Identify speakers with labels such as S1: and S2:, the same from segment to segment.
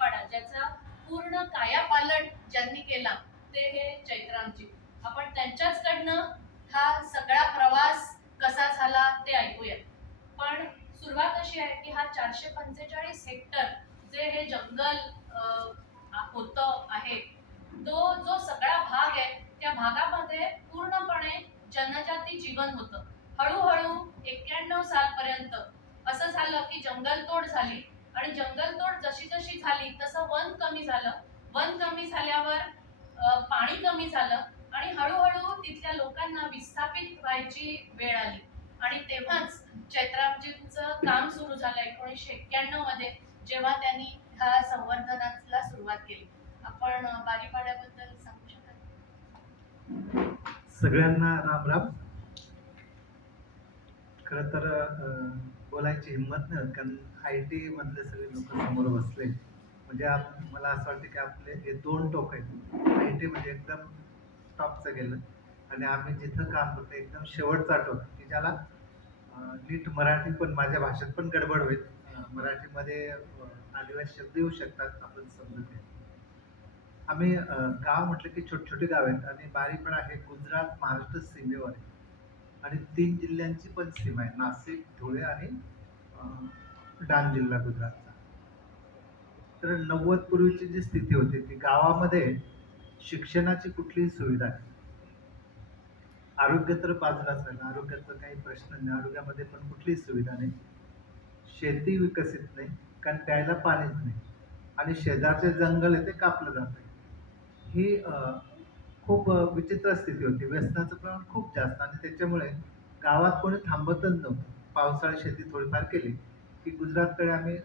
S1: पाडा ज्याचा पूर्ण कायापालट ज्यांनी केला ते हे चैत्रामजी आपण त्यांच्याचकडनं हा सगळा प्रवास कसा झाला ते ऐकूया पण सुरुवात अशी आहे की हा चारशे पंचेचाळीस हेक्टर जे हे जंगल होत आहे तो जो सगळा भाग आहे त्या भागामध्ये पूर्णपणे जनजाती जीवन होतं. हळूहळू एक्क्याण्णव सालपर्यंत असं झालं की जंगलतोड झाली. आणि जंगलतोड जशी जशी झाली तसं वन कमी झालं. वन कमी झाल्यावर पाणी कमी झालं आणि हळूहळू तिथल्या लोकांना विस्थापित व्हायची वेळ आली. आणि तेव्हाच चैत्रामजींचं काम सुरू झालं एकोणीसशे एक्क्याण्णवमध्ये जेव्हा त्यांनी ह्या संवर्धनाला सुरुवात केली. आपण बारीपाड्याबद्दल सांगू शकाल
S2: सगळ्यांना राम राम. खर तर बोलायची हिंमत नाही होत. कारण आय टी मधले सगळे लोक समोर बसले. म्हणजे आप- मला असं वाटतं की आपले हे दोन टोक आहेत. आय टी म्हणजे एकदम टॉपचं गेलं. आणि आम्ही जिथं काम करतो एकदम शेवटचा टोक. की ज्याला नीट मराठी पण माझ्या भाषेत पण गडबड होईल. मराठीमध्ये आदिवासी शब्द येऊ शकतात आपण समजत नाही आम्ही गाव म्हटलं की छोटी छोटी गाव आहेत. आणि बारीपणा हे गुजरात महाराष्ट्र सीमेवर आहे. आणि तीन जिल्ह्यांची पण सीमा आहे. नाशिक धुळे आणि डांग जिल्हा गुजरातचा. तर नव्वद पूर्वीची जी स्थिती होती ती गावामध्ये शिक्षणाची कुठलीही सुविधा नाही. आरोग्य तर बाजूलाच राहिलं. आरोग्याचा काही प्रश्न नाही. आरोग्यामध्ये पण कुठलीही सुविधा नाही. शेती विकसित नाही. कारण प्यायला पाणीच नाही. आणि शेजारचे जंगल आहे ते कापलं जातं ही अं, खूप विचित्र स्थिती होती. व्यसनाचं प्रमाण खूप जास्त आणि त्याच्यामुळे गावात कोणी थांबतच नव्हतं. पावसाळी शेती थोडीफार केली की गुजरातकडे आम्ही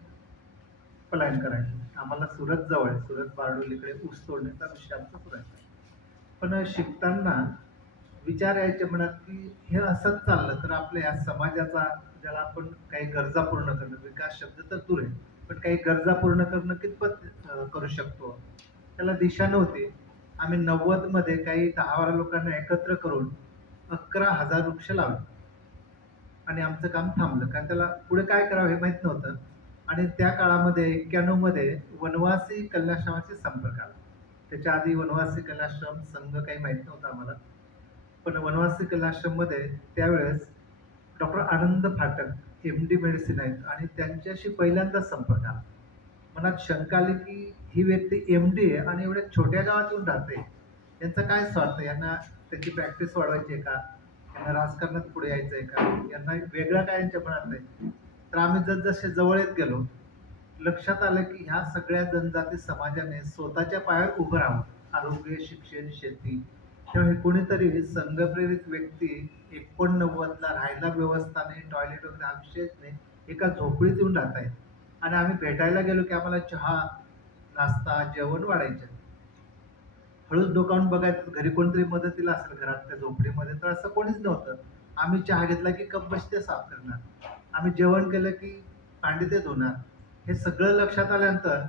S2: पलायन करायचो. आम्हाला सुरत जवळ आहे. सुरत बारडोलीकडे ऊस तोडण्याचा विषय आमचा सुरू आहे. पण शिकताना विचार यायचे म्हणत की हे असंच चाललं तर आपल्या या समाजाचा ज्याला आपण काही गरजा पूर्ण करणं विकास शब्द तर दूर आहे पण काही गरजा पूर्ण करणं कितपत करू शकतो? त्याला दिशा नव्हती. आम्ही नव्वदमध्ये काही दहा बारा लोकांना एकत्र करून अकरा हजार वृक्ष लावले. आणि आमचं काम थांबलं. कारण त्याला पुढे काय करावं हे माहीत नव्हतं. आणि त्या काळामध्ये एक्क्याण्णवमध्ये वनवासी कल्याश्रमाशी संपर्क आला. त्याच्या आधी वनवासी कल्याश्रम संघ काही माहीत नव्हता आम्हाला. पण वनवासी कल्याश्रममध्ये त्यावेळेस doctor Anand Phatak M D medicine आहेत. आणि त्यांच्याशी पहिल्यांदा संपर्क आला. मनात शंका आली की ही व्यक्ती एम डी आहे आणि एवढ्या छोट्या गावातून राहते. यांचं काय स्वार्थ आहे? यांना त्याची प्रॅक्टिस वाढवायची आहे का? यांना राजकारणात पुढे यायचं आहे का? यांना वेगळं काय यांच्या मनात नाही तर आम्ही जसजसे जवळ येत गेलो लक्षात आलं की ह्या सगळ्या जनजाती समाजाने स्वतःच्या पायावर उभं राहावं. आरोग्य शिक्षण शेती. तेव्हा हे कोणीतरी संघप्रेरित व्यक्ती एकोणनव्वदला राहायला व्यवस्था नाही टॉयलेट वगैरे अभिषेक नाही एका झोपडीत येऊन राहत आहेत. आणि आम्ही भेटायला गेलो की आम्हाला चहा नाश्ता जेवण वाढायचं. हळूच डोकावून बघायचं घरी कोणतरी मदतीला असेल घरात त्या झोपडीमध्ये तर असं कोणीच नव्हतं. आम्ही चहा घेतला की कप बसते साफ करणार. आम्ही जेवण केलं की भांडी ते धुणार. हे सगळं लक्षात आल्यानंतर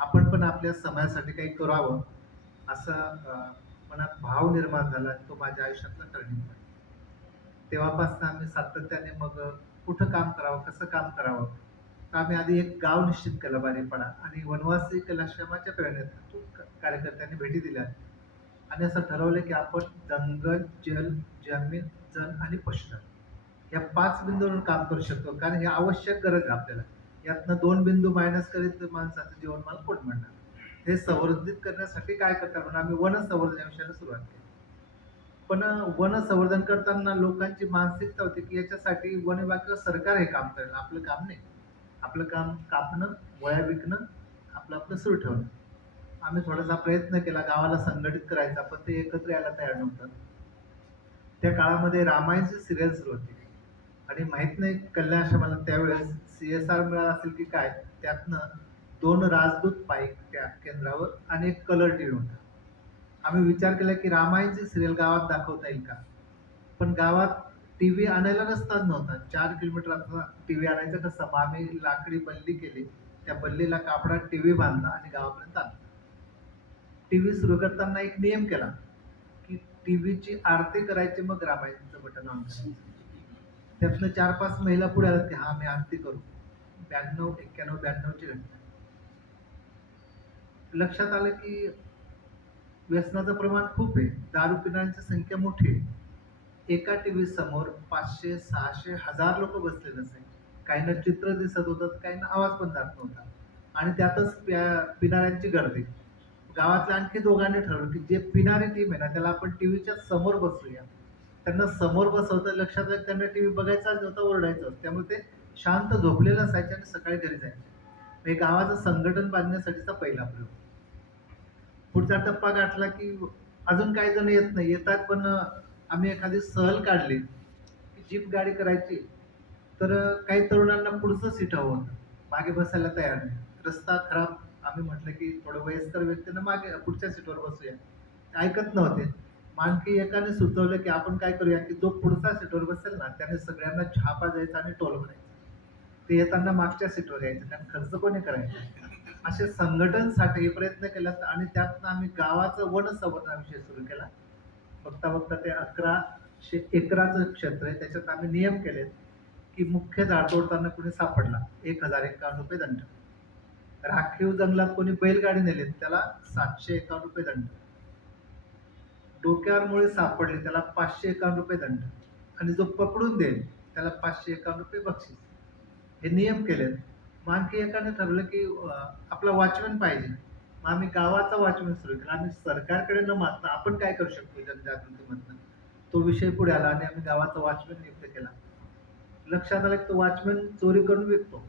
S2: आपण पण आपल्या समाजासाठी काही करावं असं मनात भाव निर्माण झाला तो माझ्या आयुष्यातला टर्निंग पॉईंट तेव्हापासून आम्ही सातत्याने मग कुठं काम करावं कसं काम करावं आम्ही आधी एक गाव निश्चित केलं बारीपाडा आणि वनवासी कलाश्रमाच्या प्रेरणेत कार्यकर्त्यांनी भेटी दिल्या. आणि असं ठरवलं की आपण जंगल जल जमीन जन आणि पशुधन या पाच बिंदूवरून काम करू शकतो. कारण हे आवश्यक गरज आहे आपल्याला. यातनं दोन बिंदू मायनस करीत माणसाचं जीवनमान कोण म्हणणार हे संवर्धित करण्यासाठी काय करतात म्हणून आम्ही वन संवर्धन विषयाला सुरुवात केली. पण वन संवर्धन करताना लोकांची मानसिकता होती की याच्यासाठी वन विभाग सरकार हे काम करेल. आपलं काम नाही. आपलं काम कापणं वया विकणं आपलं आपलं सुरू ठेवणं. आम्ही थोडासा प्रयत्न केला गावाला संघटित करायचा पण ते एकत्र यायला तयार नव्हतं. त्या काळामध्ये रामायणची सिरियल सुरू होती. आणि माहीत नाही कल्याण आश्रमाला त्यावेळेस सी एस आर मिळाला असेल की काय त्यातनं दोन राजदूत पाईक त्या केंद्रावर आणि एक कलर टी व्ही होता. आम्ही विचार केला की रामायणची सिरियल गावात दाखवता येईल का? पण गावात टी व्ही आणायला रस्ताच नव्हता. चार किलोमीटर टी व्ही आणायचं कसं मग आम्ही लाकडी बल्ली केली. त्या बल्लीला कापडात टी व्ही बांधला आणि गावापर्यंत आणला. टी व्ही सुरू करताना एक नियम केला की टी व्हीची आरती करायची मग रामायणचं बटन ऑन त्यातनं चार पाच महिला पुढे आल्या की हा आम्ही आरती करू. ब्याण्णव एक्क्याण्णव ब्याण्णवची घटना. लक्षात आलं की व्यसनाचं प्रमाण खूप आहे. दारू पिणाऱ्यांची संख्या मोठी आहे. एका टी व्ही समोर पाचशे सहाशे हजार लोक बसलेले असायचे. काहींना चित्र दिसत होतं काहींना आवाज पण जात नव्हता. आणि त्यातच प्या पिणाऱ्यांची गर्दी. गावातल्या आणखी दोघांनी ठरवलं की जे पिणारी टीम आहे ना त्याला आपण टी व्हीच्या समोर बसूया. त्यांना समोर बसवतं लक्षात आलं त्यांना टी व्ही बघायचाच नव्हता ओरडायचं त्यामुळे ते शांत झोपलेलं असायचे आणि सकाळी घरी जायचे. हे गावाचं संघटन बांधण्यासाठीचा पहिला प्रयोग. पुढचा टप्पा गाठला की अजून काही जण येत नाही. येतात पण आम्ही एखादी सहल काढली की जीप गाडी करायची तर काही तरुणांना पुढचं सीट हवं होतं. मागे बसायला तयार नाही. रस्ता खराब आम्ही म्हटलं की थोडं वयस्कर व्यक्तींना मागे पुढच्या सीटवर बसूया. ते ऐकत नव्हते. मानकी आणखी एकाने सुचवलं की आपण काय करूया की जो पुढचा सीटवर बसेल ना त्याने सगळ्यांना छापा द्यायचा आणि टोल भरायचा. ते येताना मागच्या सीटवर यायचं कारण खर्च कोणी करायचा? असे संघटनसाठी प्रयत्न केला आणि त्यातनं आम्ही गावाचं वन संवर्धनाविषयी सुरू केला. बघता बघता ते अकराशे एकराचं क्षेत्र आहे. त्याच्यात आम्ही नियम केलेत की मुख्य झाड तोडताना कुणी सापडला? एक हजार एकावन्न रुपये दंड. राखीव जंगलात कोणी बैलगाडी नेली त्याला सातशे एकावन्न रुपये दंड. डोक्यावर मुळे सापडले त्याला पाचशे एकावन्न रुपये दंड. आणि जो पकडून देईल त्याला पाचशे एकावन्न रुपये बक्षीस. हे नियम केलेत. मग आणखी एकाने ठरवलं की आपला वॉचमॅन पाहिजे. मग आम्ही गावाचा वॉचमन सुरू केला आम्ही सरकारकडे न मागता आपण काय करू शकतो जनजागृतीमधनं तो विषय पुढे आला आणि आम्ही गावाचा वॉचमॅन नियुक्त केला. लक्षात आलं की तो वॉचमॅन चोरी करून विकतो.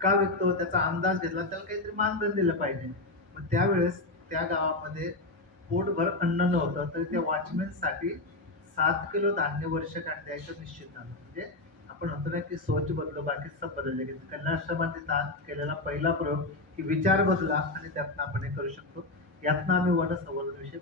S2: का विकतो? त्याचा अंदाज घेतला. त्याला काहीतरी मानधन दिलं पाहिजे. मग त्यावेळेस त्या गावामध्ये पोटभर अन्न नव्हतं तरी त्या वॉचमॅनसाठी सात किलो धान्य वर्ष काढ द्यायचं निश्चित झालं. म्हणजे आपण म्हणतो ना की सोच बदलो बाकी सब बदलले. गेले कन्याश्रमाने केलेला पहिला प्रयोग की विचार बदला आणि त्यातनं आपण हे करू शकतो. यातनं आम्ही वन संवर्धन विषय